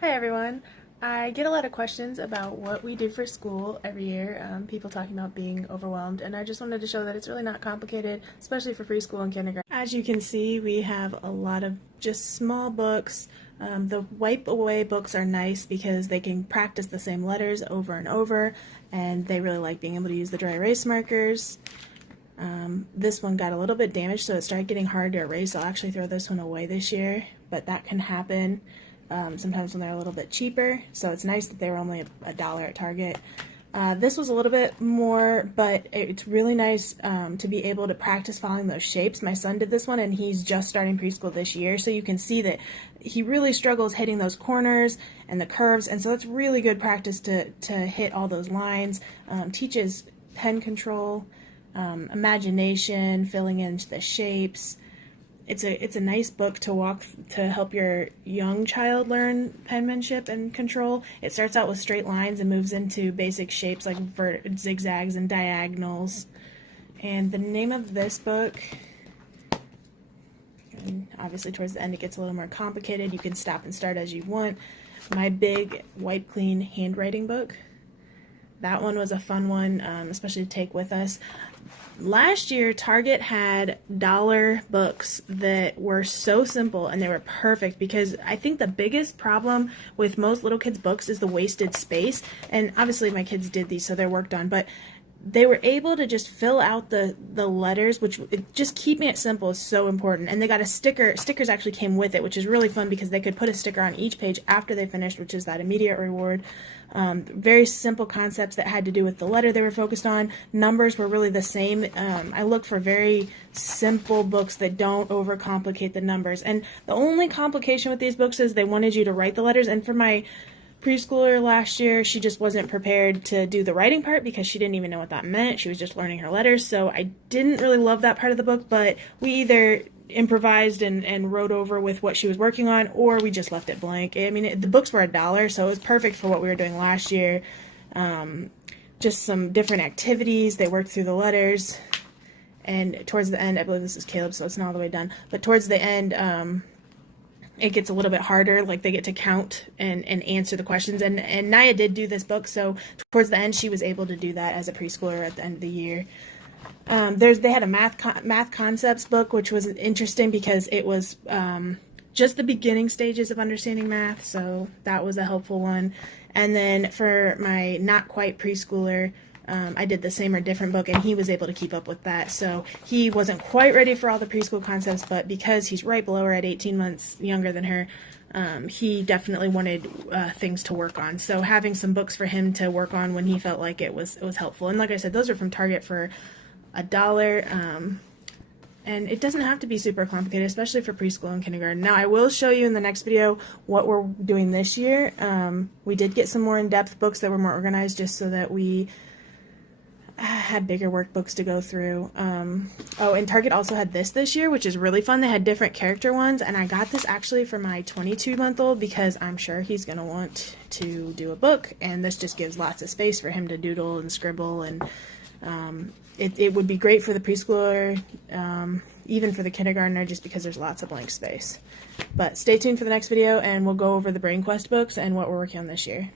Hi everyone. I get a lot of questions about what we do for school every year, people talking about being overwhelmed, and I just wanted to show that it's really not complicated, especially for preschool and kindergarten. As you can see, we have a lot of just small books. The wipe away books are nice because they can practice the same letters over and over, and they really like being able to use the dry erase markers. This one got a little bit damaged, so it started getting hard to erase. I'll actually throw this one away this year, but that can happen sometimes when they're a little bit cheaper, so it's nice that they were only $1 at Target. This was a little bit more, but it's really nice to be able to practice following those shapes. My son did this one, and he's just starting preschool this year, so you can see that he really struggles hitting those corners and the curves, and so it's really good practice to hit all those lines. Teaches pen control, imagination, filling in the shapes. It's a nice book to help your young child learn penmanship and control. It starts out with straight lines and moves into basic shapes like zigzags and diagonals. And the name of this book, and obviously towards the end it gets a little more complicated. You can stop and start as you want. My Big Wipe Clean Handwriting Book. That one was a fun one, especially to take with us. Last year, Target had dollar books that were so simple and they were perfect, because I think the biggest problem with most little kids' books is the wasted space. And obviously my kids did these, so they're work done, but they were able to just fill out the letters, which just keeping it simple is so important. And they got a sticker. Stickers actually came with it, which is really fun because they could put a sticker on each page after they finished, which is that immediate reward. Very simple concepts that had to do with the letter they were focused on. Numbers were really the same. I look for very simple books that don't overcomplicate the numbers. And the only complication with these books is they wanted you to write the letters. And for my preschooler last year, she just wasn't prepared to do the writing part because she didn't even know what that meant. She was just learning her letters, so I didn't really love that part of the book, but we either improvised and wrote over with what she was working on, or we just left it blank. I mean, the books were $1, so it was perfect for what we were doing last year. Just some different activities. They worked through the letters, and towards the end, I believe this is Caleb, so it's not all the way done, but towards the end, it gets a little bit harder, like they get to count and answer the questions. And Naya did do this book, so towards the end she was able to do that as a preschooler at the end of the year. They had a math concepts book, which was interesting because it was just the beginning stages of understanding math, so that was a helpful one. And then for my not quite preschooler, I did the same or different book, and he was able to keep up with that. So he wasn't quite ready for all the preschool concepts, but because he's right below her at 18 months younger than her, he definitely wanted things to work on. So having some books for him to work on when he felt like it was helpful. And like I said, those are from Target for $1. And it doesn't have to be super complicated, especially for preschool and kindergarten. Now, I will show you in the next video what we're doing this year. We did get some more in-depth books that were more organized, just so that we had bigger workbooks to go through. Oh, and Target also had this year, which is really fun. They had different character ones, and I got this actually for my 22-month-old because I'm sure he's going to want to do a book, and this just gives lots of space for him to doodle and scribble, and it would be great for the preschooler, even for the kindergartner, just because there's lots of blank space. But stay tuned for the next video, and we'll go over the Brain Quest books and what we're working on this year.